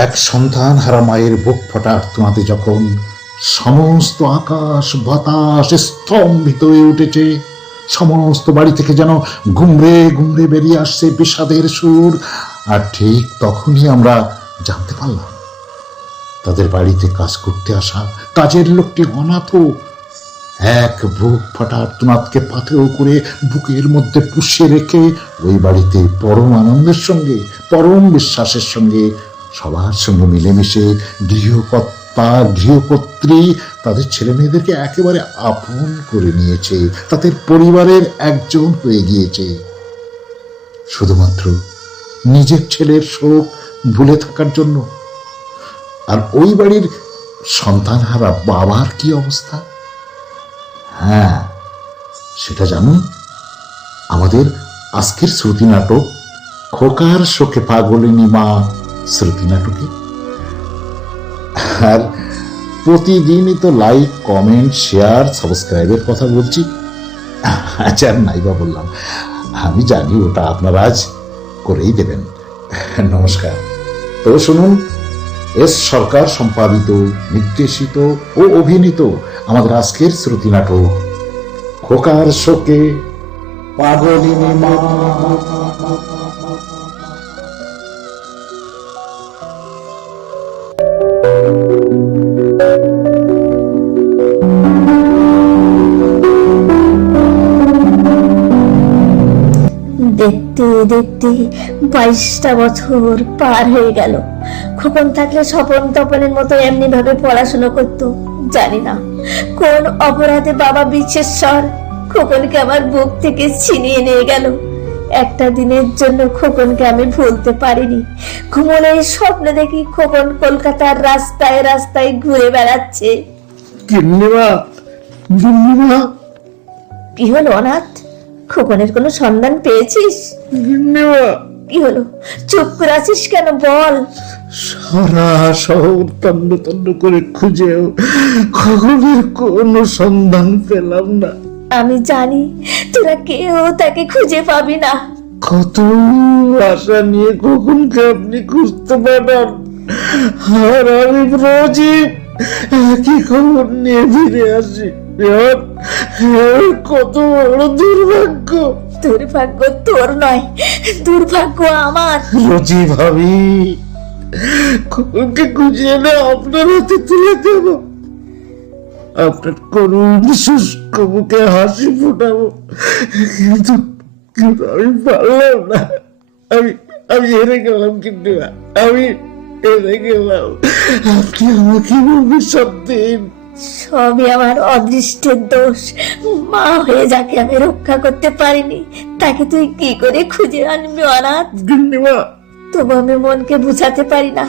এক সন্তান হারা মায়ের বুক ফটা আর্তনাদে যখন সমস্ত আকাশ বাতাস স্তম্ভিত হয়ে উঠেছে, সমস্ত বাড়ি থেকে যেন গুমরে গুমরে বেরিয়ে আসছে বিষাদের সুর, আর ঠিক তখনই আমরা জানতে পারলাম তাদের বাড়িতে কাজ করতে আসা কাজের লোকটি অনাথ। এক বুক ফাটা আর্তনাদকে পাথেয় করে বুকের মধ্যে পুষিয়ে রেখে ওই বাড়িতে পরম আনন্দের সঙ্গে পরম বিশ্বাসের সঙ্গে সবার সঙ্গে মিলেমিশে গৃহকর্তা গৃহকর্ত্রী তাদের ছেলে মেয়েদেরকে একেবারে আপন করে নিয়েছে, তাদের পরিবারের একজন হয়ে গিয়েছে। শুধুমাত্র নিজের ছেলের শোক ভুলে থাকার জন্য। আর ওই বাড়ির সন্তানহারা বাবার কি অবস্থা? হ্যাঁ, সেটা জানুন আমাদের আজকের শ্রুতি নাটক খোকার শোকে পাগলিনী মা শ্রুতি নাটকে। আর প্রতিদিনই তো লাইক কমেন্ট শেয়ার সাবস্ক্রাইবের কথা বলছি। আচ্ছা, নাইবা বললাম, আমি জানি ওটা আপনারা আজ করেই দেবেন। নমস্কার। তো শুনুন, এস সরকার সম্পাদিত, নির্দেশিত ও অভিনীত আমাদের আজকের শ্রুতি নাটক খোকার শোকে পাগলিনী মা। দেখতে দেখতে 22টা বছর পার হয়ে গেল। খোকন থাকলে স্বপন তপনের মতো এমনি ভাবে পড়াশোনা করতো। জানি না কোন অপরাধে বাবা বিশেশ্বর খোকনকে আমার বুক থেকে ছিনিয়ে নিয়ে গেল। একটা দিনের জন্য খোকনকে আমি ভুলতে পারিনি। ঘুমোলে স্বপ্নে দেখি খোকন কলকাতার রাস্তায় রাস্তায় ঘুরে বেড়াচ্ছে। কি হলো অনাথ? খোকনের কোনো সন্ধান পেয়েছিস? কি হলো, চুপ করে আছিস কেন? বল। সারা শহর তন্ন তন্ন করে খুঁজেও খোকনের কোনো সন্ধান পেলাম না। আমি জানি তোরা কেউ তাকে খুঁজে পাবি না। কত আশা নিয়ে খোকনকে আপনি খুঁজতে পাঠান, আর আমি রোজই একই খবর নিয়ে ফিরে আসি। কত বড় দুর্ভাগ্য। দুর্ভাগ্য তোর নয়, দুর্ভাগ্য আমার। রোজি ভাবি, খোকনকে খুঁজে এনে আপনার হাতে তুলে দেব, আপনার করুণ শুষ্ক মুখে হাসি ফোটাবো। কিন্তু কিন্তু আমি পারলাম না। আমি হেরে গেলাম। কিন্তু আমি হেরে গেলাম। আপনি আমাকে ভবিষ্যৎ দিন। সবই আমার অদৃষ্টের দোষ। মা হয়ে যাকে আমি রক্ষা করতে পারিনি, তাকে তুই কি করে খুঁজে আনবি অনাথ? গিন্নিমা, তবু আমি মনকে বুঝাতে পারি না।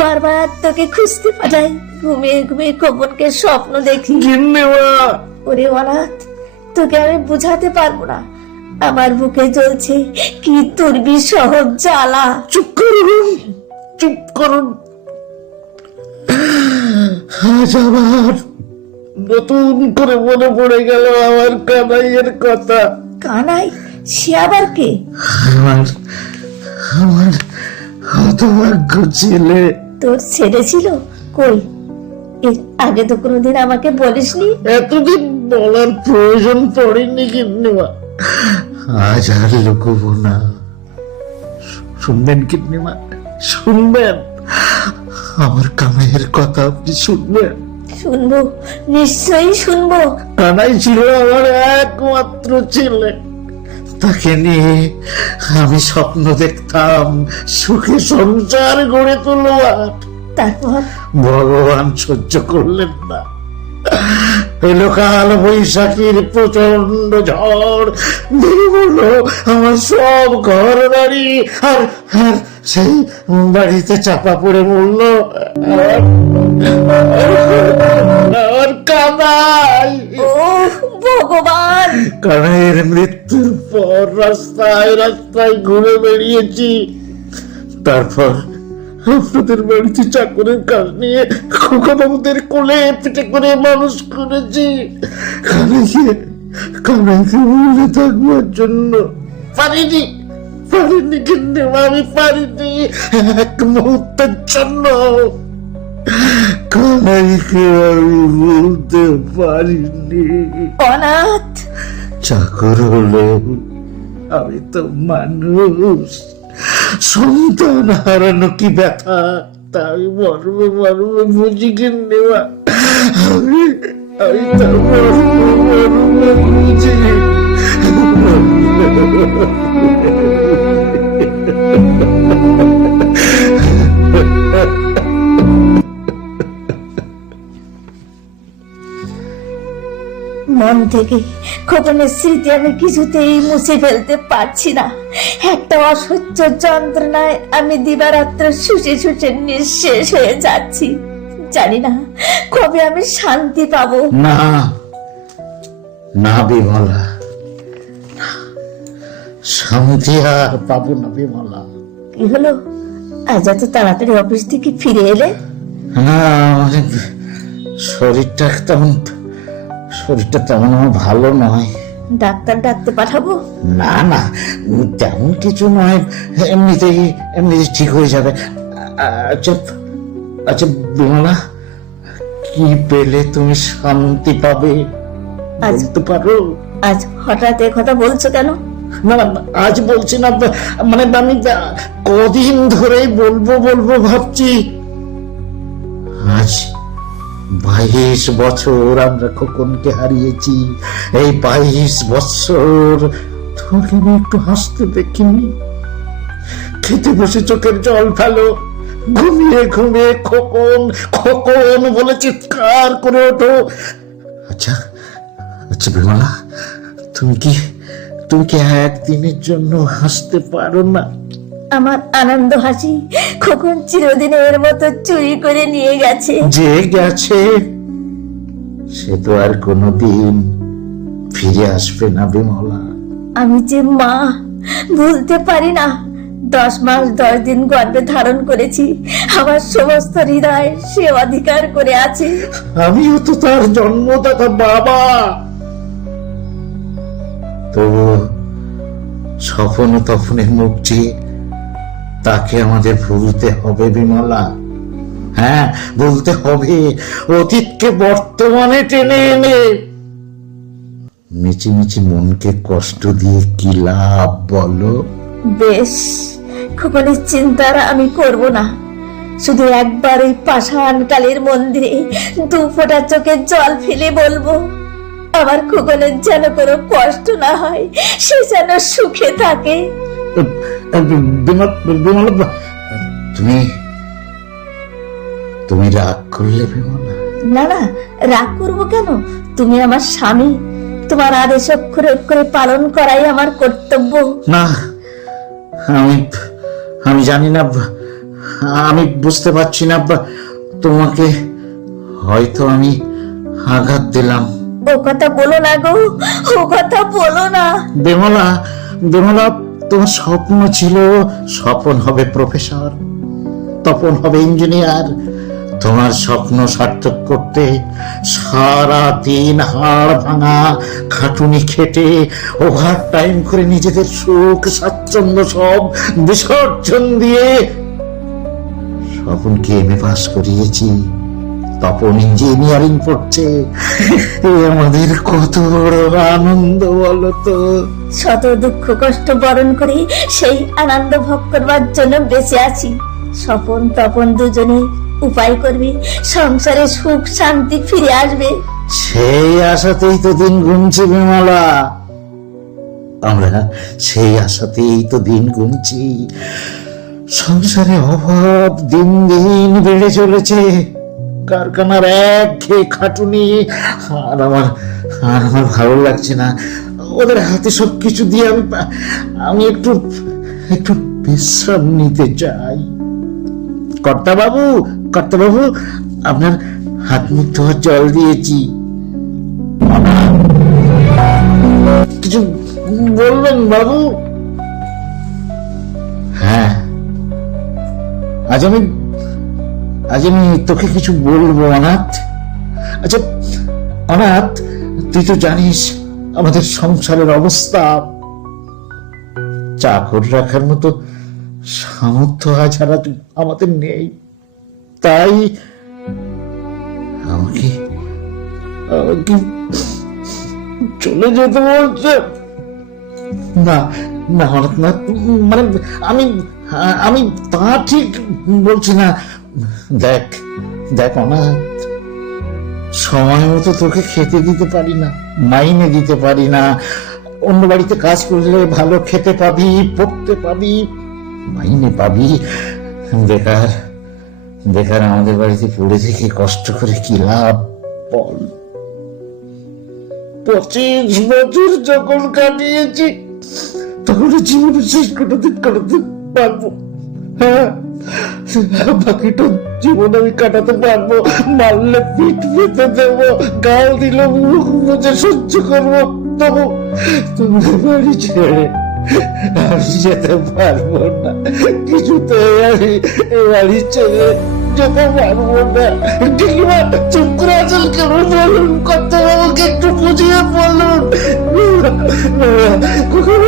বারবার তোকে খুঁজতে পাঠাই। ঘুমিয়ে ঘুমিয়ে খোকনকে স্বপ্ন দেখি। গিন্নিমা, ওরে অনাথ, তোকে আমি বুঝাতে পারবো না। আমার বুকে জ্বলছে কি দুর্বিষহ জ্বালা। চুপ করুন, চুপ করুন। আজ আবার নতুন করে মনে পড়ে গেল আমার কানাইয়ের কথা। কানাই? সে আবার কে? আমার আমার হতভাগ্য ছেলে। তোর ছেলে ছিল? কই, এর আগে তো কোনোদিন আমাকে বলিসনি। এতদিন বলার প্রয়োজন পড়েনি গিন্নিমা। আজ আর লুকোবো না। শুনবেন গিন্নিমা, শুনবেন? আমার কানাইয়ের কথা আপনি শুনবেন? শুনবো, নিশ্চয়ই শুনবো। কানাই ছিল আমার একমাত্র ছেলে। তাকে নিয়ে আমি স্বপ্ন দেখতাম সুখে সংসার গড়ে তুলবার। তারপর? ভগবান সহ্য করলেন না। এলো কাল বৈশাখীর প্রচন্ড ঝড়, বললো আমার সব ঘর বাড়ি আর সেই বাড়িতে চাপা পড়ে মরলো আর কানাই। ও ভগবান! কানাইয়ের মৃত্যুর পর রাস্তায় রাস্তায় ঘুরে বেরিয়েছি। তারপর আপনাদের বাড়িতে চাকরের কাজ নিয়ে খোকাবাবুদের কোলে পিঠে করে মানুষ করেছি। কানাইকে ভুলে থাকবার জন্য পারিনি। পারিনি, কিন্তু আমি পারিনি এক মুহূর্তের জন্য। কানাইকে আমি বলতে পারিনি। অনাথ, চাকর হলে আমি তো মানুষ। সন্তান হারানো কি ব্যথা, তাই মর্মে মর্মে বুঝি কিনে আমি তো মর্মে বুঝি। মন থেকে খোকনের স্মৃতি আমি কিছুতেই মুছে ফেলতে পারছি না। একটা অসহ্য যন্ত্রণায় আমি দিবারাত্র শুষে শুষে নিঃশেষ হয়ে যাচ্ছি। জানি না কবে আমি শান্তি পাবো। না না বিমলা, শান্তি আর পাবো না বিমলা। কি হলো, আজ এত তাড়াতাড়ি অফিস থেকে ফিরে এলে? না, শরীরটা তেমন আমার ভালো নয়। ডাক্তার ডাকতে পাঠাবো? না না, তেমন কিছু নয়, এমনিতেই ঠিক হয়ে যাবে। আচ্ছা আচ্ছা বিমলা, কি পেলে তুমি শান্তি পাবে বলতে পারো? আজ হঠাৎ এ কথা বলছো কেন? না না, আজ বলছি না, মানে আমি কদিন ধরেই বলবো ভাবছি। আজ 22 বছর আমরা খোকনকে হারিয়েছি। এই 22 বছর তোকে আমি একটু হাসতে দেখিনি। খেতে বসে চোখের জল ফেলো, ঘুমিয়ে ঘুমিয়ে খোকন খোকন বলে চিৎকার করে ওঠো। আচ্ছা আচ্ছা বিমলা, তুমি কি একদিনের জন্য হাসতে পারো না? আমার আনন্দ হাসি খোকন চিরদিনের মতো চুরি করে নিয়ে গেছে। যে গেছে সে তো আর কোনোদিন ফিরে আসবে না বিমলা। আমি যে মা, ভুলতে পারি না। 10 মাস 10 দিন গর্ভে ধারণ করেছি। আমার সমস্ত হৃদয় সে অধিকার করে আছে। আমিও তো তার জন্মদাতা বাবা। তো স্বপন তপনের মুখ চেয়ে তাকে আমাদের ভুলতে হবে বিমলা। হ্যাঁ, বলতে হবে। অতীতকে বর্তমানে টেনে এনে মিচিমিচি মনকে কষ্ট দিয়ে কি লাভ বলো? বেশ, খোকনের চিন্তার আমি করব না। শুধু একবার ওই পাষাণ কালীর মন্দিরে 2 ফোঁটা চোখের জল ফেলে বলবো, আমার খোকনের যেন কোনো কষ্ট না হয়, সে যেন সুখে থাকে। বিমলা, তুমি রাগ করলে বিমলা? না না, রাগ করবো কেন? তুমি আমার স্বামী, তোমার আদেশ অক্ষরে অক্ষরে পালন করাই আমার কর্তব্য। না, আমি জানি না, আমি বুঝতে পারছি না। তোমাকে হয়তো আমি আঘাত দিলাম। ও কথা বলো না গো, ও কথা বলো না। বিমলা, তোমার স্বপ্ন ছিল স্বপন হবে প্রফেসর, তপন হবে ইঞ্জিনিয়ার। তোমার স্বপ্ন সার্থক করতে সারা দিন হাড় ভাঙা খাটুনি খেটে ওভার টাইম করে নিজেদের সুখ স্বাচ্ছন্দ্য সব বিসর্জন দিয়ে স্বপনকে এমএ পাস করিয়েছি। তপন ইঞ্জিনিয়ারিং পড়ছে। আমাদের কত বড় আনন্দ বলো তো। শত দুঃখ কষ্ট বরণ করে সেই আনন্দ ভোগ করবার জন্য বেঁচে আছি। স্বপন তপন দুজনে উপায় করবে, সংসারে সুখ শান্তি ফিরে আসবে। সেই আশাতেই তো দিন গুনছি বিমলা। আমরা সেই আশাতেই তো দিন গুনছি। সংসারে অভাব দিন দিন বেড়ে চলেছে। কারখানার একঘেয়ে খাটুনি আর আমার ভালো লাগছে না। ওদের হাতে সবকিছু দিয়ে আমি একটু বিশ্রাম নিতে চাই। কর্তা বাবু, আপনার হাত মুখ ধোয়ার জল দিয়েছি। কিছু বলবেন বাবু? হ্যাঁ, আজ আমি তোকে কিছু বলবো অনাথ। আচ্ছা অনাথ, তুই তো জানিস আমাদের সংসারের অবস্থা। চাকর রাখার মতো সামর্থ্য আজ আর আমাদের নেই। তাই আমাকে আমাকে চলে যেতে বলছে। না না অনাথ না, মানে আমি আমি তা ঠিক বলছি না। দেখ দেখ অনাথ, সময় মতো তোকে খেতে দিতে পারি না, মাইনে দিতে পারি না। অন্য বাড়িতে কাজ করলে ভালো খেতে পাবি, পড়তে পাবি, মাইনে পাবি। বেকার বেকার আমাদের বাড়িতে পড়ে থেকে কষ্ট করে কি লাভ বল? 25 বছর যখন কাটিয়েছি তখন জীবন শেষ কাটাতে পারবো। হ্যাঁ, বাকিটা জীবন আমি কাটাতে পারবো। মারলে পিঠ পেতে দেবো, গাল দিলে মুখ বুঝে সহ্য করবো। তবু তুমি বাড়ি ছেড়ে আমি যেতে পারবো না, কিছুতে আমি এ বাড়ি ছেড়ে যেতে পারবো না। ঠিকই চুপ করে আছেন কেন? বলুন, কত আমাকে একটু বুঝিয়ে বলুন। কুকুর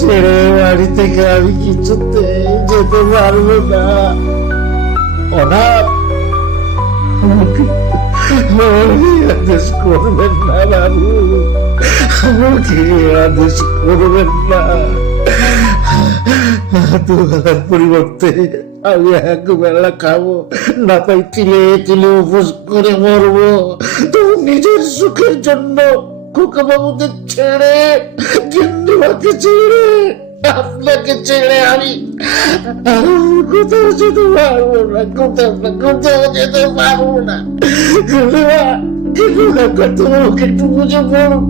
ছেড়ে বাড়ি থেকে আমি কিছুতে যেতে পারবো না। অনাথ, আমাকে আদেশ করবেন না বাবু, আমাকে আদেশ করবেন না। দুবেলার পরিবর্তে আমি একবেলা খাবো, না পাই তিলে তিলে উপোস করে মরবো। তবু নিজের সুখের জন্য খোকা বাবুদের ছেড়ে, গিন্নিমাকে ছেড়ে, আপনাকে ছেড়ে আমি কোথাও যেতে পারবো না, কোথাও যেতে পারবো না। তোমাকে একটু বুঝে পড়ুন।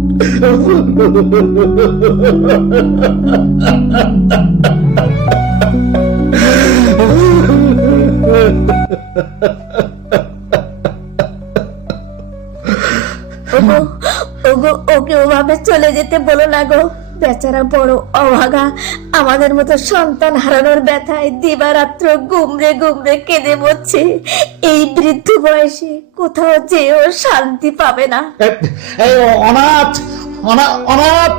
ওকে ওভাবে চলে যেতে বলো না গো। বেচারা বড় অভাগা, আমাদের মতো সন্তান হারানোর ব্যথায় দিবারাত্র গুমরে গুমরে কেঁদে মরছে। এই বৃদ্ধ বয়সে কোথাও যেও শান্তি পাবে না। অনাথ, অনাথ।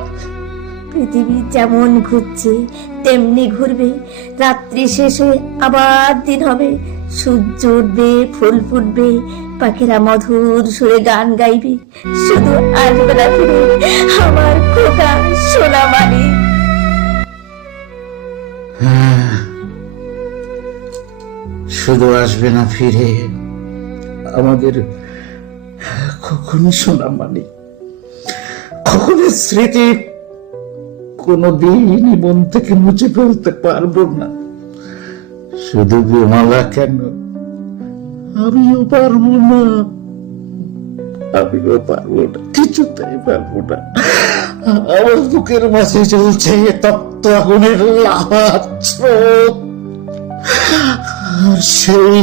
পৃথিবী যেমন ঘুরছে তেমনি ঘুরবে। রাত্রি শেষ হয়ে আবার দিন হবে, সূর্য উঠবে, ফুল ফুটবে, পাখিরা মধুর সুরে গান গাইবে। শুধু আসবে না ফিরে আমার খোকা সোনা মানিক। শুধু আসবে না ফিরে আমাদের কখনো সোনা মানিক। কখনো স্মৃতি কোনদিনই মন থেকে মুছে ফেলতে পারবো না। শুধু বিমলা কেন, আমিও পারবো না, আমিও পারবো না, কিছুতেই পারবো না। আমার বুকের মাঝে চলছে তপ্ত আগুনের লাভার স্রোত, আর সেই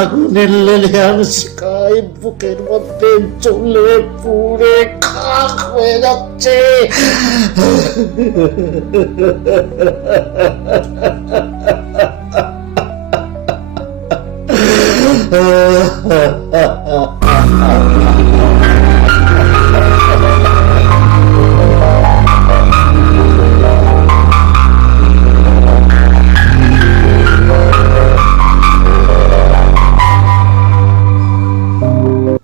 আগুনের লেলিহান শিখায় বুকের মধ্যে জ্বলে পুড়ে খাক হয়ে যাচ্ছে।